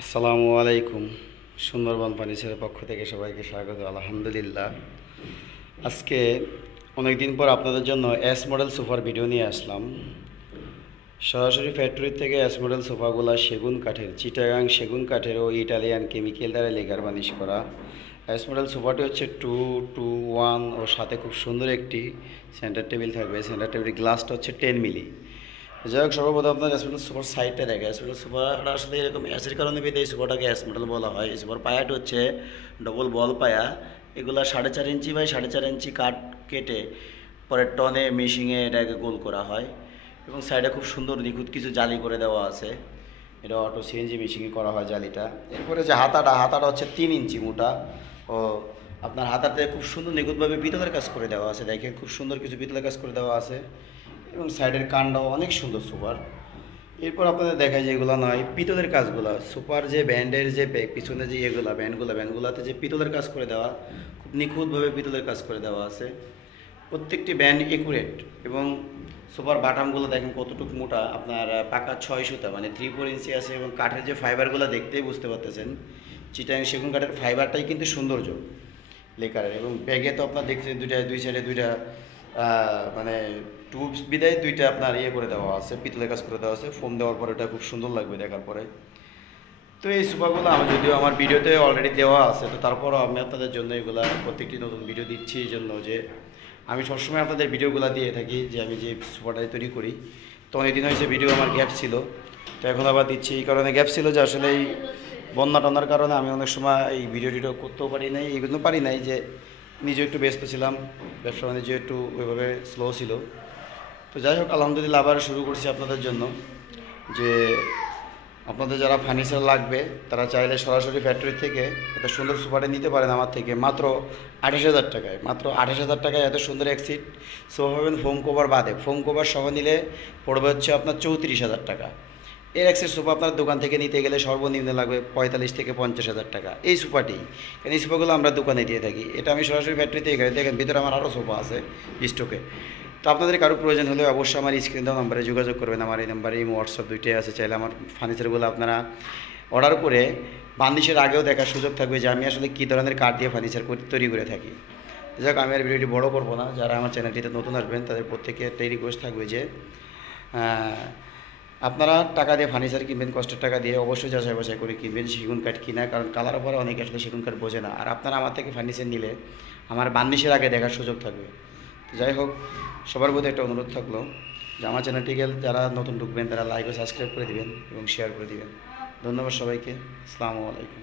আসসালামু আলাইকুম। সুন্দরবন ফার্নিচারের পক্ষ থেকে সবাইকে স্বাগত। আলহামদুলিল্লাহ, আজকে অনেক দিন পর আপনাদের জন্য এস মডেল সোফার ভিডিও নিয়ে আসলাম। সরাসরি ফ্যাক্টরি থেকে এস মডেল সোফাগুলো সেগুন কাঠের, চিটাগাং সেগুন কাঠের ও ইটালিয়ান কেমিক্যাল দ্বারা লেগার বানিশ করা। এস মডেল সোফাটি হচ্ছে 2-2-1 ও সাথে খুব সুন্দর একটি সেন্টার টেবিল থাকবে। সেন্টার টেবিল গ্লাসটা হচ্ছে 10 মিলি। যাই হোক, সর্বপ্রথম আপনার এস মডেল সোফার সাইডটা দেখে। এস মডেল সোফাটা আসলে এরকম অ্যাসের কারণে বেঁধে এই সোফাটাকে এস মডেল বলা হয়। এই সোফার পায়াটা হচ্ছে ডবল বল পায়া। এগুলা 4.5 ইঞ্চি বাই 4.5 ইঞ্চি কাঠ কেটে পরে টনে মেশিংয়ে এটাকে গোল করা হয় এবং সাইডে খুব সুন্দর নিখুঁত কিছু জালি করে দেওয়া আছে। এটা অটো সিএনজি মেশিনে করা হয় জালিটা। এরপরে যে হাতাটা হচ্ছে 3 ইঞ্চি মোটা ও আপনার হাতাতে খুব সুন্দর নিখুঁতভাবে পিতলের কাজ করে দেওয়া আছে। দেখেন, খুব সুন্দর কিছু পিতলের কাজ করে দেওয়া আছে এবং সাইডের কানটাও অনেক সুন্দর সুপার। এরপর আপনাদের দেখায় যে এগুলো নয়, পিতলের কাজগুলো সুপার, যে ব্যান্ডের যে পিছনে যে ব্যান্ডগুলোতে যে পিতলের কাজ করে দেওয়া, খুব নিখুঁতভাবে পিতলের কাজ করে দেওয়া আছে। প্রত্যেকটি ব্যান্ড একুরেট এবং সুপার বাটামগুলো দেখেন কতটুকু মোটা, আপনার পাকা 6 সুতা মানে 3-4 ইঞ্চি আছে এবং কাঠের যে ফাইবারগুলো দেখতেই বুঝতে পারতেছেন, চিটাং সেগুন কাঠের ফাইবারটাই কিন্তু সৌন্দর্য লেকারের। এবং ব্যাগে তো আপনার দেখছেন দুই সাইডে দুইটা মানে টুবস বিদায় দুইটা আপনার করে দেওয়া আছে, পিতলের কাজ করে দেওয়া আছে। ফোম দেওয়ার পরে এটা খুব সুন্দর লাগবে দেখার পরে। তো এই সোফাগুলো যদিও আমার ভিডিওতে অলরেডি দেওয়া আছে, তো তারপরও আমি আপনাদের জন্য এগুলা প্রত্যেকটি নতুন ভিডিও দিচ্ছি এই জন্য যে আমি সবসময় আপনাদের ভিডিওগুলো দিয়ে থাকি যে আমি যে সোফাটা তৈরি করি। তো অনেকদিন হয়েছে ভিডিও আমার গ্যাপ ছিল, তো এখন আবার দিচ্ছি। এই কারণে গ্যাপ ছিল যে আসলে এই বন্যা টন্যার কারণে আমি অনেক সময় এই ভিডিও টিডিও করতেও পারি নাই, এইগুলো পারি নাই, যে নিজে একটু ব্যস্ত ছিলাম, ব্যবসা বাণিজ্য একটু ওইভাবে স্লো ছিল। তো যাই হোক, আলহামদুলিল্লাহ আবার শুরু করছি আপনাদের জন্য। যে আপনাদের যারা ফার্নিচার লাগবে তারা চাইলে সরাসরি ফ্যাক্টরি থেকে এত সুন্দর সোফাটা নিতে পারেন আমার থেকে মাত্র 28,000 টাকায়। মাত্র 28,000 টাকায় এত সুন্দর এক সিট সোফা পাবেন, ফোম কভার বাদে। ফোম কভার সহ নিলে পড়বে হচ্ছে আপনার 34,000 টাকা। এর এক সেট সোফা আপনার দোকান থেকে নিতে গেলে সর্বনিম্ন লাগবে 45 থেকে 50,000 টাকা এই সোফাটি। কারণ এই সোফাগুলো আমরা দোকানে দিয়ে থাকি, এটা আমি সরাসরি ফ্যাক্টরিতে এখানে দেখেন ভিতরে আমার আরও সোফা আছে স্টকে। তো আপনাদের কারো প্রয়োজন হলে অবশ্যই আমার স্ক্রিন দেওয়া নাম্বারে যোগাযোগ করবেন। আমার এই নাম্বারে এই হোয়াটসঅ্যাপ দুইটাই আছে। চাইলে আমার ফার্নিচারগুলো আপনারা অর্ডার করে বান্দিশের আগেও দেখার সুযোগ থাকবে যে আমি আসলে কী ধরনের কাঠ দিয়ে ফার্নিচার তৈরি করে থাকি। যাক, আমি আর ভিডিওটি বড় করবো না। যারা আমার চ্যানেলটিতে নতুন আসবেন তাদের প্রত্যেকে একটাই রিকোয়েস্ট থাকবে যে আপনারা টাকা দিয়ে ফার্নিচার কিনবেন, কষ্টের টাকা দিয়ে অবশ্যই যাচাই বাছাই করে কিনবেন সেগুন কাঠ কিনা, কারণ কালার পরে অনেকে আসলে সেগুন কাঠ বোঝে না। আর আপনারা আমার থেকে ফার্নিচার নিলে আমার বান্দিশের আগে দেখার সুযোগ থাকবে। তো যাই হোক, সবার প্রতি একটা অনুরোধ থাকলো যে আমার চ্যানেলটিকে যারা নতুন ঢুকবেন তারা লাইক ও সাবস্ক্রাইব করে দিবেন এবং শেয়ার করে দিবেন। ধন্যবাদ সবাইকে। আসসালামু আলাইকুম।